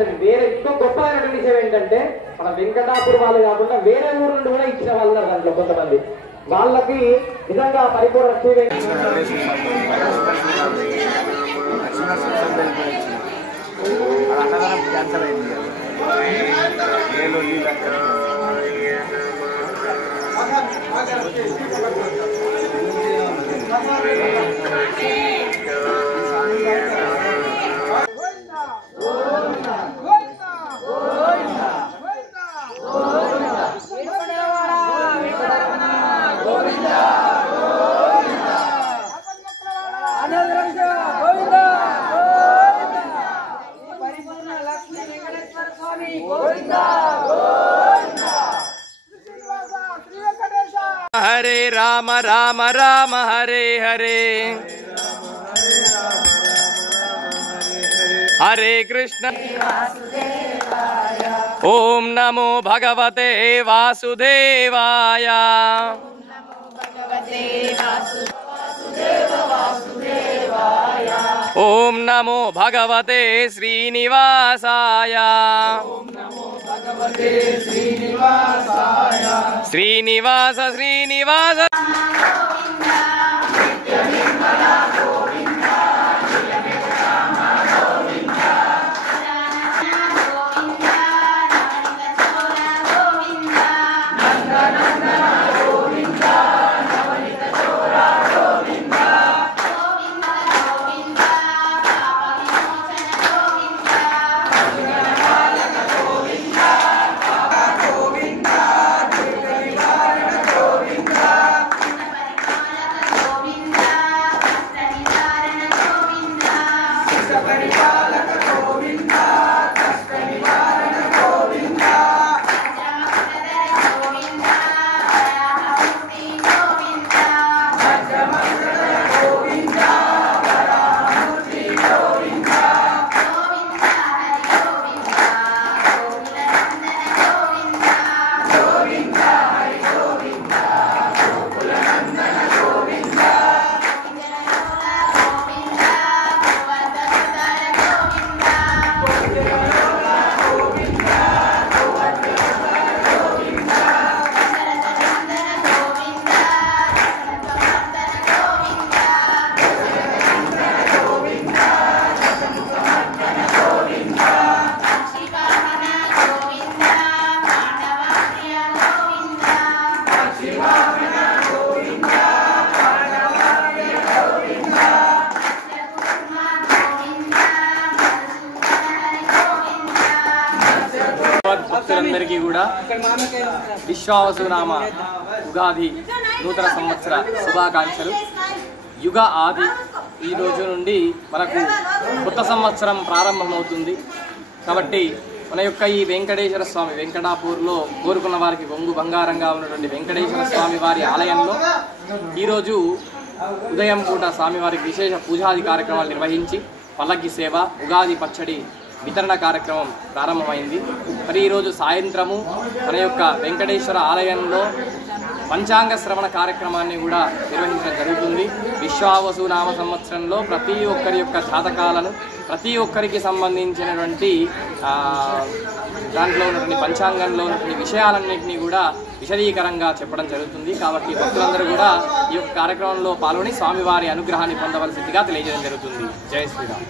ఆలోచించండి. వేరే ఇంకో గొప్పైనటువంటి విషయం ఏంటంటే మన వెంకటాపూర్ వాళ్ళు కాకుండా వేరే ఊరు నుండి కూడా ఇచ్చిన వాళ్ళు ఉన్నారు దాంట్లో కొంతమంది. వాళ్ళకి నిజంగా పరిపూర్ణ క్యాన్సర్ అయింది. हरे राम राम राम हरे हरे हरे कृष्ण ओम नमो भगवते वासुदेवाय ओम नमो भगवते श्रीनिवासाय श्रीनिवास श्रीनिवास భక్తులందరికీ కూడా విశ్వావసునామ ఉగాది నూతన సంవత్సర శుభాకాంక్షలు. యుగ ఆది ఈ రోజు నుండి మనకు కొత్త సంవత్సరం ప్రారంభమవుతుంది. కాబట్టి మన యొక్క ఈ వెంకటేశ్వర స్వామి వెంకటాపూర్లో కోరుకున్న వారికి కొంగు బంగారంగా ఉన్నటువంటి వెంకటేశ్వర స్వామి వారి ఆలయంలో ఈరోజు ఉదయం పూట స్వామివారికి విశేష పూజాది కార్యక్రమాలు నిర్వహించి పల్లకి సేవ, ఉగాది పచ్చడి వితరణ కార్యక్రమం ప్రారంభమైంది. మరి ఈరోజు సాయంత్రము మన యొక్క వెంకటేశ్వర ఆలయంలో పంచాంగ శ్రవణ కార్యక్రమాన్ని కూడా నిర్వహించడం జరుగుతుంది. విశ్వావసు నామ సంవత్సరంలో ప్రతి ఒక్కరి యొక్క జాతకాలను, ప్రతి ఒక్కరికి సంబంధించినటువంటి దాంట్లో ఉన్నటువంటి పంచాంగంలో ఉన్నటువంటి విషయాలన్నింటినీ కూడా విశదీకరంగా చెప్పడం జరుగుతుంది. కాబట్టి భక్తులందరూ కూడా ఈ యొక్క కార్యక్రమంలో పాల్గొని స్వామివారి అనుగ్రహాన్ని పొందవలసిందిగా తెలియజేయడం జరుగుతుంది. జై శ్రీరామ్.